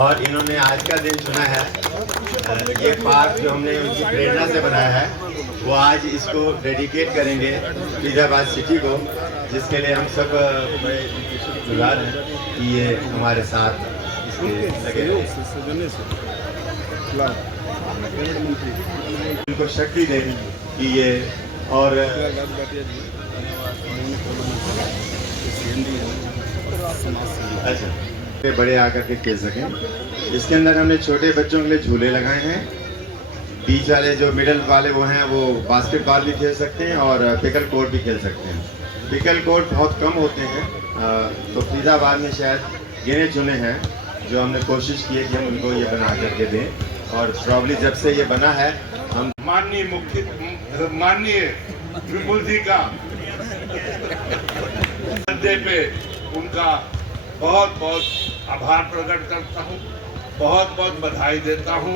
और इन्होंने आज का दिन चुना है। ये पार्क जो हमने उनकी प्रेरणा से बनाया है, वो आज इसको डेडिकेट करेंगे फरीदाबाद सिटी को, जिसके लिए हम सब बड़े शुक्रगुजार हैं कि ये हमारे साथ इसके लगे रहे। उनको शक्ति दे कि ये और अच्छा बड़े आकर के खेल सकें। इसके अंदर हमने छोटे बच्चों के लिए झूले लगाए हैं। बीच वाले जो मिडल वाले वो हैं वो बास्केटबॉल भी खेल सकते हैं और पिकल कोर्ट भी खेल सकते हैं। पिकल कोर्ट बहुत कम होते हैं, तो फरीदाबाद में शायद गिने चुने हैं जो हमने कोशिश की है कि हम उनको ये बना करके दें। और प्रॉब्ली जब से ये बना है हम माननीय विपुल जी का पे उनका बहुत बहुत आभार प्रकट करता हूँ, बहुत बहुत बधाई देता हूँ,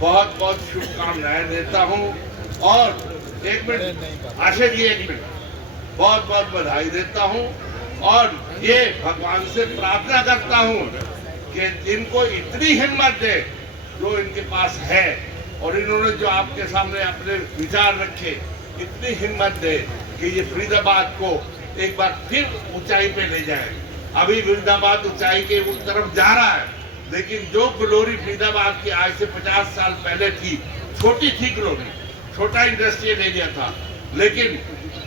बहुत बहुत शुभकामनाएं देता हूँ। और एक मिनट आशा जी, एक मिनट, बहुत बहुत बधाई देता हूँ और ये भगवान से प्रार्थना करता हूँ कि इनको इतनी हिम्मत दे जो इनके पास है, और इन्होंने जो आपके सामने अपने विचार रखे, इतनी हिम्मत दे कि ये फरीदाबाद को एक बार फिर ऊंचाई पे ले जाए। अभी फरीदाबाद ऊंचाई के उस तरफ जा रहा है, लेकिन जो ग्लोरी फरीदाबाद की आज से 50 साल पहले थी, छोटी थी ग्लोरी, छोटा इंडस्ट्रियल एरिया था, लेकिन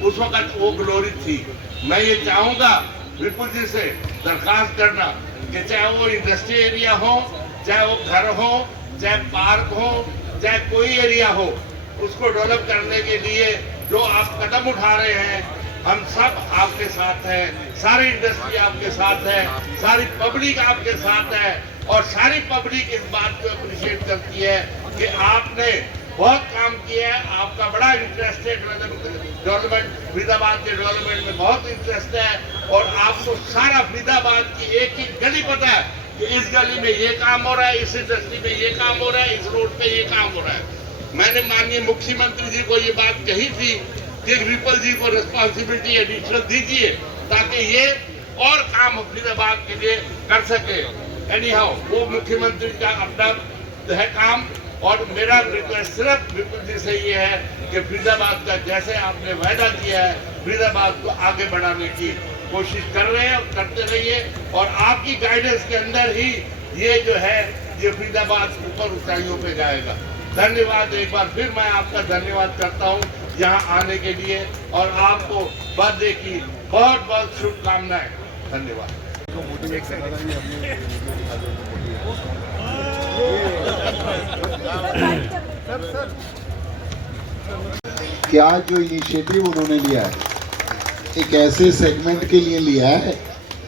उस वक्त वो ग्लोरी थी। मैं ये चाहूंगा विपुल जी से दरखास्त करना कि चाहे वो इंडस्ट्रियल एरिया हो, चाहे वो घर हो, चाहे पार्क हो, चाहे कोई एरिया हो, उसको डेवलप करने के लिए जो आप कदम उठा रहे हैं, हम सब आपके साथ हैं, सारी इंडस्ट्री आपके साथ है, सारी पब्लिक आपके साथ है, और सारी पब्लिक इस बात को अप्रिशिएट करती है कि आपने बहुत काम किया है, आपका बड़ा इंटरेस्ट है डेवलपमेंट, फरीदाबाद के डेवलपमेंट में बहुत इंटरेस्ट है, और आपको सारा फरीदाबाद की एक एक गली पता है कि इस गली में ये काम हो रहा है, इस इंडस्ट्री में ये काम हो रहा है, इस रोड पे ये काम हो रहा है। मैंने माननीय मुख्यमंत्री जी को ये बात कही थी कि विपुल जी को रिस्पॉन्सिबिलिटी एडिशनल दीजिए ताकि ये और काम फरीदाबाद के लिए कर सके। एनी हाउ वो मुख्यमंत्री का अपना है काम, और मेरा रिक्वेस्ट सिर्फ विपुल जी से ये है कि फरीदाबाद का जैसे आपने वायदा किया है, फरीदाबाद को आगे बढ़ाने की कोशिश कर रहे हैं और करते रहिए, और आपकी गाइडेंस के अंदर ही ये जो है ये फरीदाबाद ऊपर ऊंचाइयों पे जाएगा। धन्यवाद, एक बार फिर मैं आपका धन्यवाद करता हूँ यहाँ आने के लिए, और आपको बर्थडे की बहुत बहुत शुभकामनाएं। धन्यवाद। क्या जो इनिशिएटिव उन्होंने लिया है, एक ऐसे सेगमेंट के लिए लिया है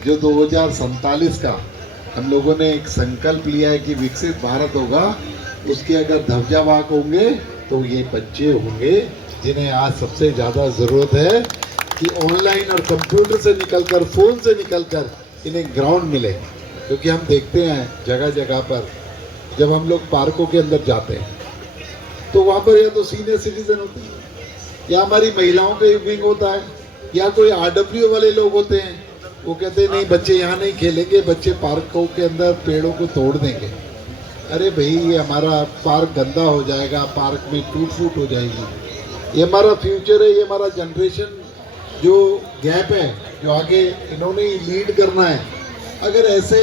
जो 2047 का हम लोगों ने एक संकल्प लिया है कि विकसित भारत होगा, उसके अगर ध्वजावाहक होंगे तो ये बच्चे होंगे जिन्हें आज सबसे ज़्यादा ज़रूरत है कि ऑनलाइन और कंप्यूटर से निकलकर, फ़ोन से निकलकर इन्हें ग्राउंड मिले। क्योंकि हम देखते हैं जगह जगह पर जब हम लोग पार्कों के अंदर जाते हैं तो वहाँ पर या तो सीनियर सिटीजन होते हैं, या हमारी महिलाओं का विंग होता है, या कोई आरडब्ल्यू वाले लोग होते हैं, वो कहते हैं नहीं बच्चे यहाँ नहीं खेलेंगे, बच्चे पार्कों के अंदर पेड़ों को तोड़ देंगे। अरे भाई, ये हमारा पार्क गंदा हो जाएगा, पार्क में टूट फूट हो जाएगी, ये हमारा फ्यूचर है, ये हमारा जनरेशन जो गैप है, जो आगे इन्होंने लीड करना है। अगर ऐसे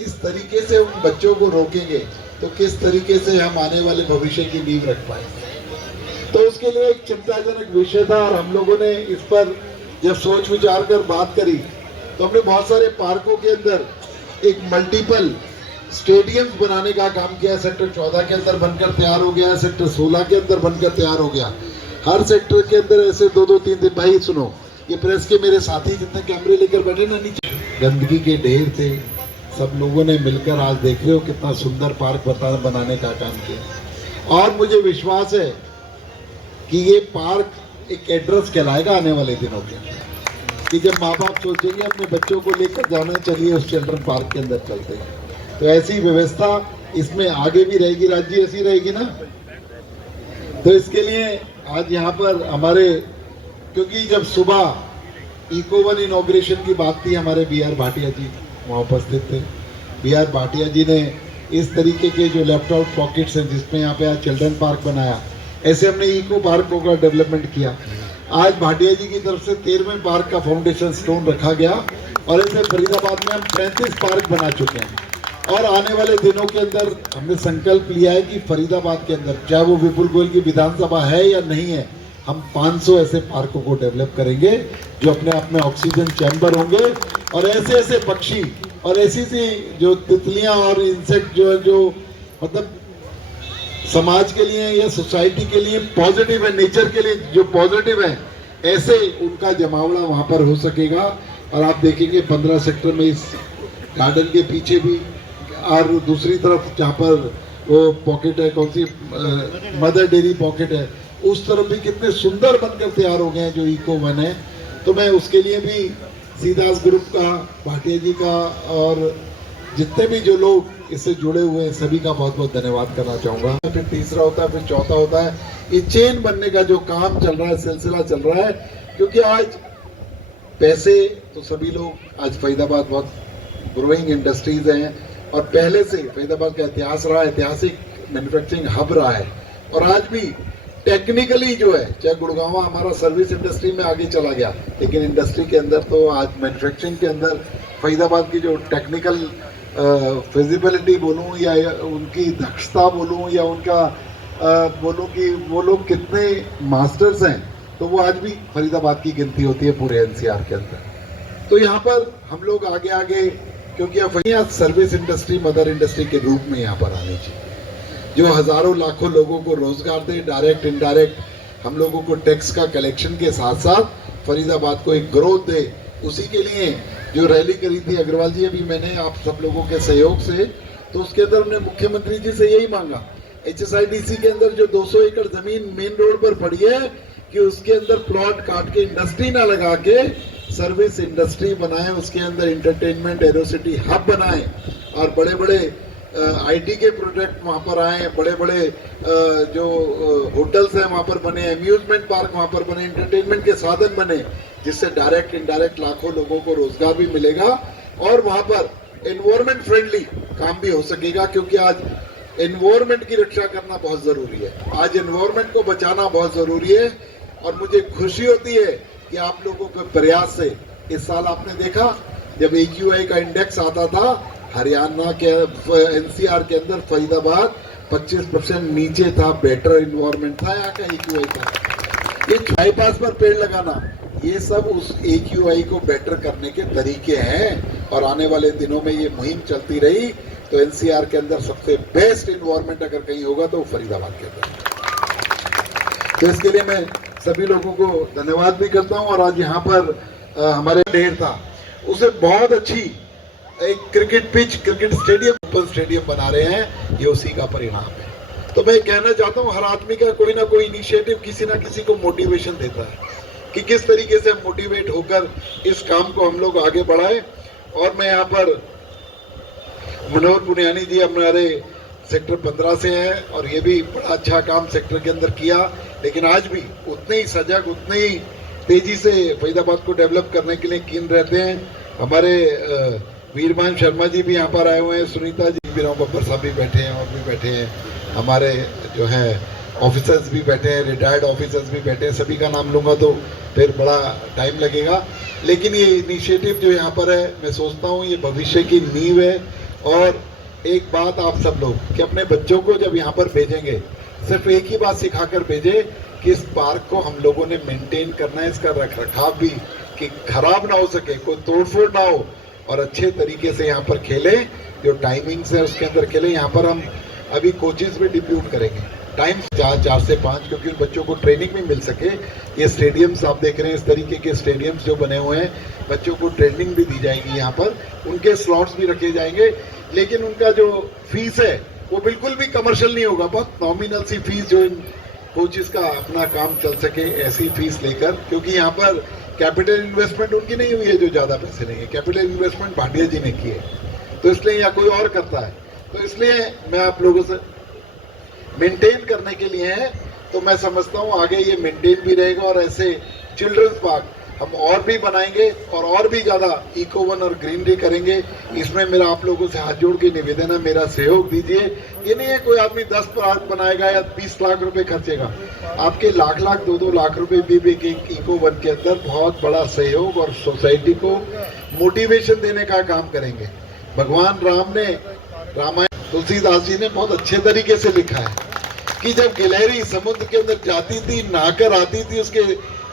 इस तरीके से उन बच्चों को रोकेंगे तो किस तरीके से हम आने वाले भविष्य की नींव रख पाएंगे। तो उसके लिए एक चिंताजनक विषय था, और हम लोगों ने इस पर जब सोच विचार कर बात करी तो हमने बहुत सारे पार्कों के अंदर एक मल्टीपल स्टेडियम्स बनाने का काम किया। सेक्टर 14 के अंदर बनकर तैयार हो गया, सेक्टर 16 के अंदर बनकर तैयार हो गया। हर सेक्टर के अंदर ऐसे 2-2, 3 भाई सुनो, ये प्रेस के मेरे साथी जितने कैमरे लेकर बैठे ना, नीचे गंदगी के ढेर थे, सब लोगों ने मिलकर आज देख रहे हो कितना सुंदर पार्क बनाने का काम किया। और मुझे विश्वास है कि ये पार्क एक एड्रेस कहलाएगा आने वाले दिनों के, कि जब माँ बाप सोचेंगे अपने बच्चों को लेकर जाना, चलिए उस चिल्ड्रन पार्क के अंदर चलते हैं, तो ऐसी व्यवस्था इसमें आगे भी रहेगी। राज्य ऐसी रहेगी ना, तो इसके लिए आज यहाँ पर हमारे, क्योंकि जब सुबह इको-वन इनॉग्रेशन की बात थी, हमारे बी आर भाटिया जी वहाँ उपस्थित थे। बी आर भाटिया जी ने इस तरीके के जो लैपटॉप पॉकेट्स हैं जिसमें यहाँ पे आज चिल्ड्रन पार्क बनाया, ऐसे हमने इको पार्कों का डेवलपमेंट किया। आज भाटिया जी की तरफ से 13वें पार्क का फाउंडेशन स्टोन रखा गया और ऐसे फरीदाबाद में हम 35 पार्क बना चुके हैं। और आने वाले दिनों के अंदर हमने संकल्प लिया है कि फरीदाबाद के अंदर, चाहे वो विपुल गोयल की विधानसभा है या नहीं है, हम 500 ऐसे पार्कों को डेवलप करेंगे जो अपने आप में ऑक्सीजन चैम्बर होंगे और ऐसे ऐसे पक्षी और ऐसी सी जो तितलियां और इंसेक्ट जो मतलब समाज के लिए या सोसाइटी के लिए पॉजिटिव है, नेचर के लिए जो पॉजिटिव है, ऐसे उनका जमावड़ा वहां पर हो सकेगा। और आप देखेंगे 15 सेक्टर में इस गार्डन के पीछे भी और दूसरी तरफ जहाँ पर वो पॉकेट है, कौन सी मदर डेयरी पॉकेट है, उस तरफ भी कितने सुंदर बनकर तैयार हो गए हैं जो इको वन है। तो मैं उसके लिए भी सीदास ग्रुप का, भाटिया जी का और जितने भी जो लोग इससे जुड़े हुए हैं सभी का बहुत बहुत धन्यवाद करना चाहूँगा। फिर तीसरा होता है, फिर चौथा होता है, ये चेन बनने का जो काम चल रहा है, सिलसिला चल रहा है। क्योंकि आज पैसे तो सभी लोग, आज फरीदाबाद बहुत ग्रोइंग इंडस्ट्रीज हैं और पहले से फरीदाबाद का इतिहास रहा है, ऐतिहासिक मैन्युफैक्चरिंग हब रहा है। और आज भी टेक्निकली जो है, चाहे गुड़गांव हमारा सर्विस इंडस्ट्री में आगे चला गया, लेकिन इंडस्ट्री के अंदर तो आज मैन्युफैक्चरिंग के अंदर फरीदाबाद की जो टेक्निकल फिजिबिलिटी बोलूँ या उनकी दक्षता बोलूँ या उनका बोलूँ कि वो लोग कितने मास्टर्स हैं, तो वो आज भी फरीदाबाद की गिनती होती है पूरे एनसीआर के अंदर। तो यहाँ पर हम लोग आगे आगे, क्योंकि अब सर्विस इंडस्ट्री मदर इंडस्ट्री के रूप में यहाँ पर आनी चाहिए, जो हजारों लाखों लोगों को रोजगार दे, डायरेक्ट इनडायरेक्ट हम लोगों को टैक्स का कलेक्शन के साथ साथ फरीदाबाद को एक ग्रोथ दे। उसी के लिए जो रैली करी थी अग्रवाल जी, अभी मैंने आप सब लोगों के सहयोग से, तो उसके अंदर हमने मुख्यमंत्री जी से यही मांगा, HSIDC के अंदर जो 200 एकड़ जमीन मेन रोड पर पड़ी है कि उसके अंदर प्लॉट काट के इंडस्ट्री ना लगा के सर्विस इंडस्ट्री बनाए, उसके अंदर एंटरटेनमेंट एरोसिटी हब बनाए और बड़े बड़े IT के प्रोजेक्ट वहाँ पर आए, बड़े बड़े जो होटल्स हैं वहाँ पर बने, अम्यूजमेंट पार्क वहाँ पर बने, एंटरटेनमेंट के साधन बने, जिससे डायरेक्ट इनडायरेक्ट लाखों लोगों को रोजगार भी मिलेगा और वहाँ पर एनवायरमेंट फ्रेंडली काम भी हो सकेगा। क्योंकि आज एनवायरमेंट की रक्षा करना बहुत जरूरी है, आज एनवायरमेंट को बचाना बहुत जरूरी है। और मुझे खुशी होती है कि आप लोगों के प्रयास से इस साल आपने देखा जब AQI का इंडेक्स आता था, हरियाणा के NCR के अंदर फरीदाबाद 25% नीचे था, बेटर इन्वायरमेंट था यहाँ का AQI का। ये बाईपास पर पेड़ लगाना, ये सब उस AQI को बेटर करने के तरीके हैं और आने वाले दिनों में ये मुहिम चलती रही तो NCR के अंदर सबसे बेस्ट इन्वायरमेंट अगर कहीं होगा तो फरीदाबाद के अंदर। तो इसके लिए मैं सभी लोगों को धन्यवाद भी करता हूँ। और आज यहाँ पर हमारे ढेर था, उसे बहुत अच्छी एक cricket pitch, cricket stadium, open stadium बना रहे हैं, ये उसी का परिणाम है। तो मैं कहना चाहता हूँ हर आदमी का कोई ना कोई इनिशिएटिव किसी ना किसी को मोटिवेशन देता है कि किस तरीके से मोटिवेट होकर इस काम को हम लोग आगे बढ़ाएं। और मैं यहाँ पर मनोहर पुनियानी जी हमारे सेक्टर 15 से हैं और ये भी बड़ा अच्छा काम सेक्टर के अंदर किया, लेकिन आज भी उतने ही सजग, उतने ही तेजी से फरीदाबाद को डेवलप करने के लिए कीन रहते हैं। हमारे वीरमान शर्मा जी भी यहाँ पर आए हुए हैं, सुनीता जी भी, बब्बर साहब भी बैठे हैं और भी बैठे हैं, हमारे जो है ऑफिसर्स भी बैठे हैं, रिटायर्ड ऑफिसर्स भी बैठे हैं। सभी का नाम लूँगा तो फिर बड़ा टाइम लगेगा, लेकिन ये इनिशिएटिव जो यहाँ पर है, मैं सोचता हूँ ये भविष्य की नींव है। और एक बात आप सब लोग कि अपने बच्चों को जब यहाँ पर भेजेंगे, सिर्फ एक ही बात सिखाकर भेजें कि इस पार्क को हम लोगों ने मेंटेन करना है, इसका रख रखाव भी कि खराब ना हो सके, कोई तोड़फोड़ ना हो और अच्छे तरीके से यहाँ पर खेलें, जो टाइमिंग्स है उसके अंदर खेलें। यहाँ पर हम अभी कोचेस भी डिप्यूट करेंगे, टाइम 4 से 5, क्योंकि उन बच्चों को ट्रेनिंग भी मिल सके। ये स्टेडियम्स आप देख रहे हैं, इस तरीके के स्टेडियम्स जो बने हुए हैं, बच्चों को ट्रेनिंग भी दी जाएगी, यहाँ पर उनके स्लॉट्स भी रखे जाएंगे, लेकिन उनका जो फीस है वो बिल्कुल भी कमर्शियल नहीं होगा, बहुत नॉमिनल सी फीस, जो इन कोचेस का अपना काम चल सके ऐसी फीस लेकर। क्योंकि यहाँ पर कैपिटल इन्वेस्टमेंट उनकी नहीं हुई है, जो ज़्यादा पैसे नहीं है, कैपिटल इन्वेस्टमेंट भाटिया जी ने की है, तो इसलिए या कोई और करता है, तो इसलिए मैं आप लोगों से मेंटेन करने के लिए है, तो मैं समझता हूँ आगे ये मेंटेन भी रहेगा। और ऐसे चिल्ड्रंस पार्क हम और भी बनाएंगे और भी ज़्यादा इको वन और ग्रीनरी करेंगे। इसमें मेरा आप लोगों से हाथ जोड़ के निवेदन है, मेरा सहयोग दीजिए। ये नहीं है कोई आदमी 10 पार्क बनाएगा या 20 लाख रुपए खर्चेगा, आपके लाख 2-2 लाख रुपए भी एक इको वन के अंदर बहुत बड़ा सहयोग और सोसाइटी को मोटिवेशन देने का काम करेंगे। भगवान राम ने रामायण तुलसीदास जी ने बहुत अच्छे तरीके से लिखा है कि जब गिलहरी समुद्र के अंदर जाती थी, नहाकर आती थी, उसके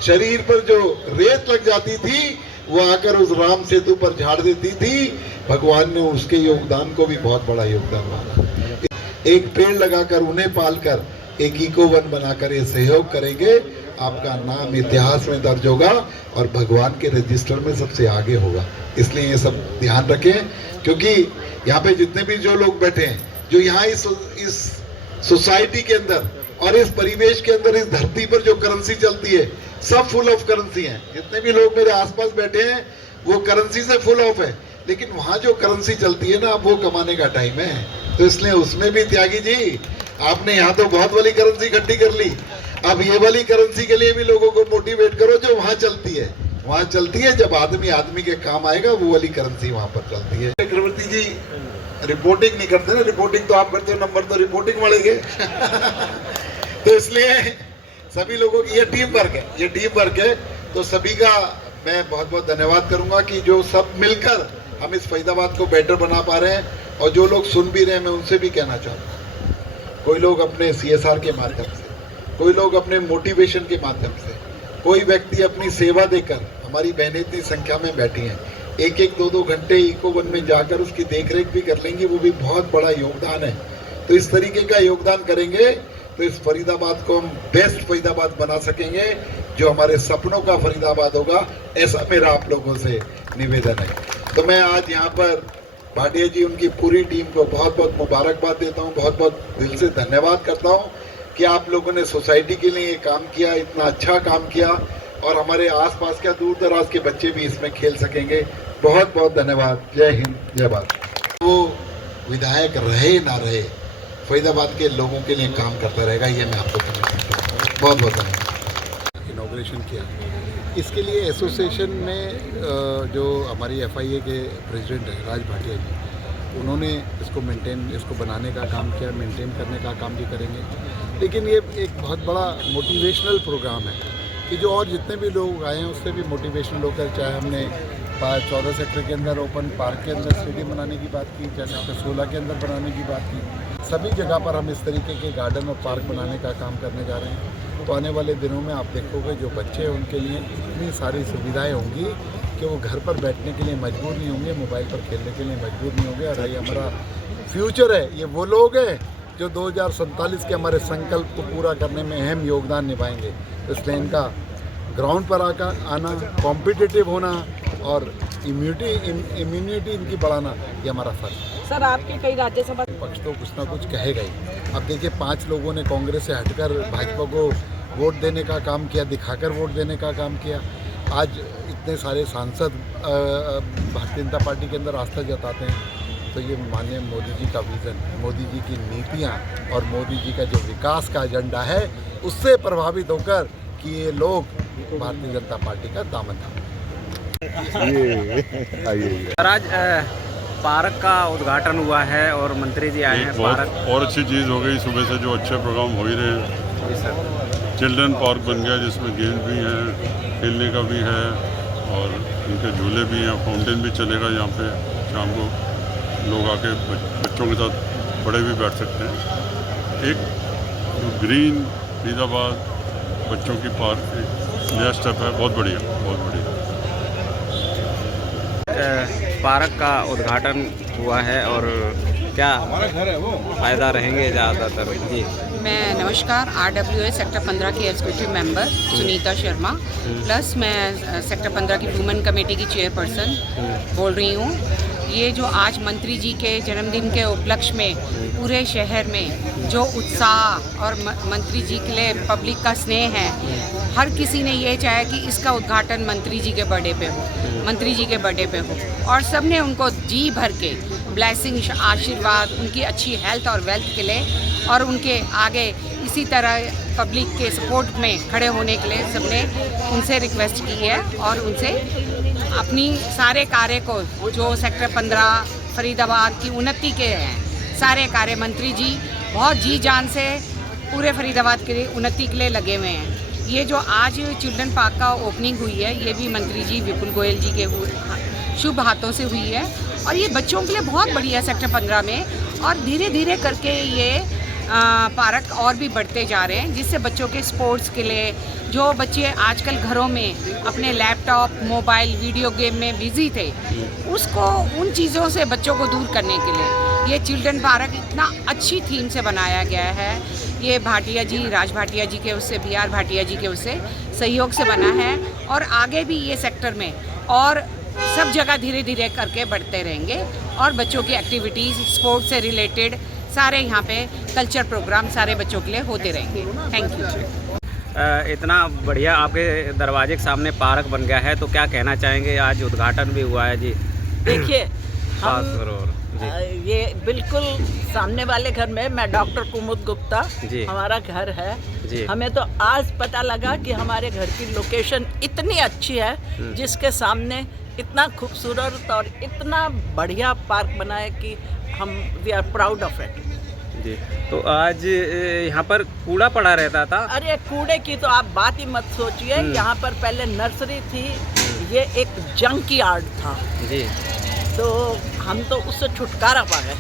शरीर पर जो रेत लग जाती थी वो आकर उस राम सेतु पर झाड़ देती थी। भगवान ने उसके योगदान को भी बहुत बड़ा योगदान माना। एक पेड़ लगाकर उन्हें पालकर एक इको वन बनाकर ये सहयोग करेंगे, आपका नाम इतिहास में दर्ज होगा और भगवान के रजिस्टर में सबसे आगे होगा। इसलिए ये सब ध्यान रखें, क्योंकि यहाँ पे जितने भी जो लोग बैठे हैं, जो यहाँ इस सोसाइटी के अंदर और इस परिवेश के अंदर, इस धरती पर जो करेंसी चलती है, सब फुल ऑफ करेंसी हैं। जितने भी लोग मेरे आसपास बैठे हैं वो करेंसी से फुल ऑफ है, लेकिन वहाँ जो करेंसी चलती है ना, अब वो कमाने का टाइम है। तो इसलिए उसमें भी त्यागी जी, आपने यहाँ तो बहुत वाली करेंसी इकट्ठी कर ली, अब ये वाली करेंसी के लिए भी लोगों को मोटिवेट करो जो वहाँ चलती है। वहाँ चलती है, जब आदमी के काम आएगा वो वाली करेंसी वहाँ पर चलती है। चक्रवर्ती जी रिपोर्टिंग नहीं करते ना, रिपोर्टिंग तो आप करते हो, नंबर तो रिपोर्टिंग वाले के तो इसलिए सभी लोगों की ये टीम वर्क है। तो सभी का मैं बहुत बहुत धन्यवाद करूंगा कि जो सब मिलकर हम इस फरीदाबाद को बेटर बना पा रहे हैं। और जो लोग सुन भी रहे हैं, मैं उनसे भी कहना चाहता हूँ, कोई लोग अपने CSR के माध्यम से, कोई लोग अपने मोटिवेशन के माध्यम से, कोई व्यक्ति अपनी सेवा देकर, हमारी बहनें इतनी संख्या में बैठी हैं, 1-2 घंटे इको वन में जाकर उसकी देखरेख भी कर लेंगी, वो भी बहुत बड़ा योगदान है। तो इस तरीके का योगदान करेंगे तो इस फरीदाबाद को हम बेस्ट फरीदाबाद बना सकेंगे, जो हमारे सपनों का फरीदाबाद होगा। ऐसा मेरा आप लोगों से निवेदन है। तो मैं आज यहाँ पर भाटिया जी, उनकी पूरी टीम को बहुत बहुत मुबारकबाद देता हूँ, बहुत बहुत दिल से धन्यवाद करता हूँ कि आप लोगों ने सोसाइटी के लिए ये काम किया, इतना अच्छा काम किया, और हमारे आसपास के दूर दराज के बच्चे भी इसमें खेल सकेंगे। बहुत बहुत धन्यवाद। जय हिंद, जय भारत। वो विधायक रहे ना रहे, फरीदाबाद के लोगों के लिए काम करता रहेगा, ये मैं आपको कहना चाहता हूँ। बहुत बहुत धन्यवाद। इनॉग्रेशन किया, इसके लिए एसोसिएशन ने जो हमारी FIA के प्रेसिडेंट है राज भाटिया जी, उन्होंने इसको बनाने का काम किया, मेंटेन करने का काम भी करेंगे। लेकिन ये एक बहुत बड़ा मोटिवेशनल प्रोग्राम है कि जो और जितने भी लोग आए हैं उससे भी मोटिवेशनल होकर, चाहे हमने 14 सेक्टर के अंदर ओपन पार्क के अंदर स्टेडियम बनाने की बात की, चाहे सेक्टर 16 के अंदर बनाने की बात की, सभी जगह पर हम इस तरीके के गार्डन और पार्क बनाने का काम करने जा रहे हैं। तो आने वाले दिनों में आप देखोगे जो बच्चे हैं उनके लिए इतनी सारी सुविधाएं होंगी कि वो घर पर बैठने के लिए मजबूर नहीं होंगे, मोबाइल पर खेलने के लिए मजबूर नहीं होंगे। और ये हमारा फ्यूचर है, ये वो लोग हैं जो 2047 के हमारे संकल्प को पूरा करने में अहम योगदान निभाएंगे। इसलिए इनका ग्राउंड पर आकर आना, कॉम्पिटिटिव होना और इम्यूनिटी इनकी बढ़ाना, ये हमारा फर्ज है। सर, आपके कई राज्यसभा पक्ष तो कुछ ना कुछ कहेगा ही। अब देखिए, 5 लोगों ने कांग्रेस से हटकर भाजपा को वोट देने का काम किया, दिखाकर वोट देने का काम किया। आज इतने सारे सांसद भारतीय जनता पार्टी के अंदर आस्था जताते हैं। तो ये माननीय मोदी जी का विज़न, मोदी जी की नीतियाँ और मोदी जी का जो विकास का एजेंडा है, उससे प्रभावित होकर कि ये लोग भारतीय जनता पार्टी का दामन थामे। आज पार्क का उद्घाटन हुआ है और मंत्री जी आए हैं। पार्क और अच्छी चीज़ हो गई, सुबह से जो अच्छे प्रोग्राम हो ही रहे हैं। जी सर। चिल्ड्रन पार्क बन गया जिसमें गेम भी है, खेलने का भी है और उनके झूले भी हैं, फाउंटेन भी चलेगा। यहाँ पे शाम को लोग आके बच्चों के साथ बड़े भी बैठ सकते हैं। एक जो ग्रीन फरीदाबाद बच्चों की पार्क नया स्टेप है, बहुत बढ़िया, बहुत बढ़िया। पार्क का उद्घाटन हुआ है और क्या फ़ायदा रहेंगे ज़्यादातर? जी, मैं नमस्कार, RWA सेक्टर 15 की executive member Sunita Sharma, plus मैं सेक्टर 15 की वुमेन कमेटी की चेयरपर्सन बोल रही हूँ। ये जो आज मंत्री जी के जन्मदिन के उपलक्ष्य में पूरे शहर में जो उत्साह और मंत्री जी के लिए पब्लिक का स्नेह है, हर किसी ने ये चाहा कि इसका उद्घाटन मंत्री जी के बर्थडे पे हो, मंत्री जी के बर्थडे पे हो, और सब ने उनको जी भर के ब्लेसिंग, आशीर्वाद, उनकी अच्छी हेल्थ और वेल्थ के लिए और उनके आगे इसी तरह पब्लिक के सपोर्ट में खड़े होने के लिए सबने उनसे रिक्वेस्ट की है और उनसे अपनी सारे कार्य को जो सेक्टर 15 फरीदाबाद की उन्नति के हैं सारे कार्य मंत्री जी बहुत जी जान से पूरे फरीदाबाद के उन्नति के लिए लगे हुए हैं। ये जो आज चिल्ड्रन पार्क का ओपनिंग हुई है ये भी मंत्री जी विपुल गोयल जी के शुभ हाथों से हुई है और ये बच्चों के लिए बहुत बढ़िया सेक्टर 15 में और धीरे धीरे करके ये पार्क और भी बढ़ते जा रहे हैं जिससे बच्चों के स्पोर्ट्स के लिए जो बच्चे आजकल घरों में अपने लैपटॉप मोबाइल वीडियो गेम में बिजी थे उसको उन चीज़ों से बच्चों को दूर करने के लिए ये चिल्ड्रन पार्क इतना अच्छी थीम से बनाया गया है। ये भाटिया जी राज भाटिया जी के उससे BR भाटिया जी के उससे सहयोग से बना है और आगे भी ये सेक्टर में और सब जगह धीरे धीरे करके बढ़ते रहेंगे और बच्चों की एक्टिविटीज़ स्पोर्ट्स से रिलेटेड सारे यहाँ पे कल्चर प्रोग्राम सारे बच्चों के लिए होते रहेंगे। Thank you. इतना बढ़िया आपके दरवाजे के सामने पार्क बन गया है तो क्या कहना चाहेंगे? आज उद्घाटन भी हुआ है जी। देखिए हम जी। ये बिल्कुल सामने वाले घर में मैं डॉक्टर कुमुद गुप्ता जी। हमारा घर है जी। हमें तो आज पता लगा कि हमारे घर की लोकेशन इतनी अच्छी है जिसके सामने इतना खूबसूरत और इतना बढ़िया पार्क बना है कि हम we are proud of it जी। तो आज यहाँ पर कूड़ा पड़ा रहता था। अरे कूड़े की तो आप बात ही मत सोचिए। यहाँ पर पहले नर्सरी थी ये एक जंक यार्ड था जी। तो हम तो उससे छुटकारा पा गए।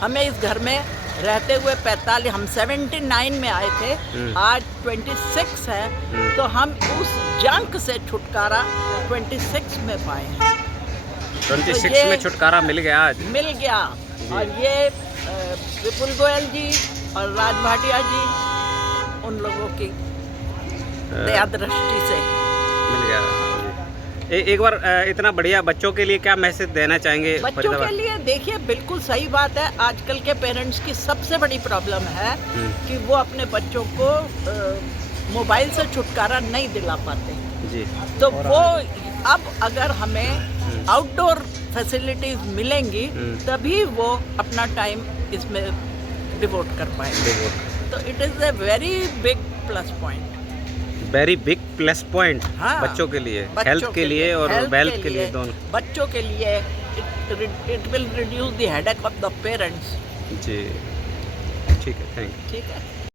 हमें इस घर में रहते हुए 45 हम 79 में आए थे आज 26 है तो हम उस जंक से छुटकारा 26 में पाए हैं। 26 तो में छुटकारा मिल गया आज। मिल गया और ये विपुल गोयल जी और राज भाटिया जी उन लोगों की दया दृष्टि से मिल गया। एक बार इतना बढ़िया बच्चों के लिए क्या मैसेज देना चाहेंगे? बच्चों के लिए देखिए बिल्कुल सही बात है। आजकल के पेरेंट्स की सबसे बड़ी प्रॉब्लम है कि वो अपने बच्चों को मोबाइल से छुटकारा नहीं दिला पाते जी। तो वो अब अगर हमें आउटडोर फैसिलिटीज मिलेंगी तभी वो अपना टाइम इसमें डिवोट कर पाएंगे। तो it is a very big plus point. Very big plus point हाँ, बच्चों के लिए, हेल्थ के लिए और वेल्थ के लिए दोनों। बच्चों के लिए it will reduce the headache of the parents. जी ठीक है, थैंक यू। ठीक है।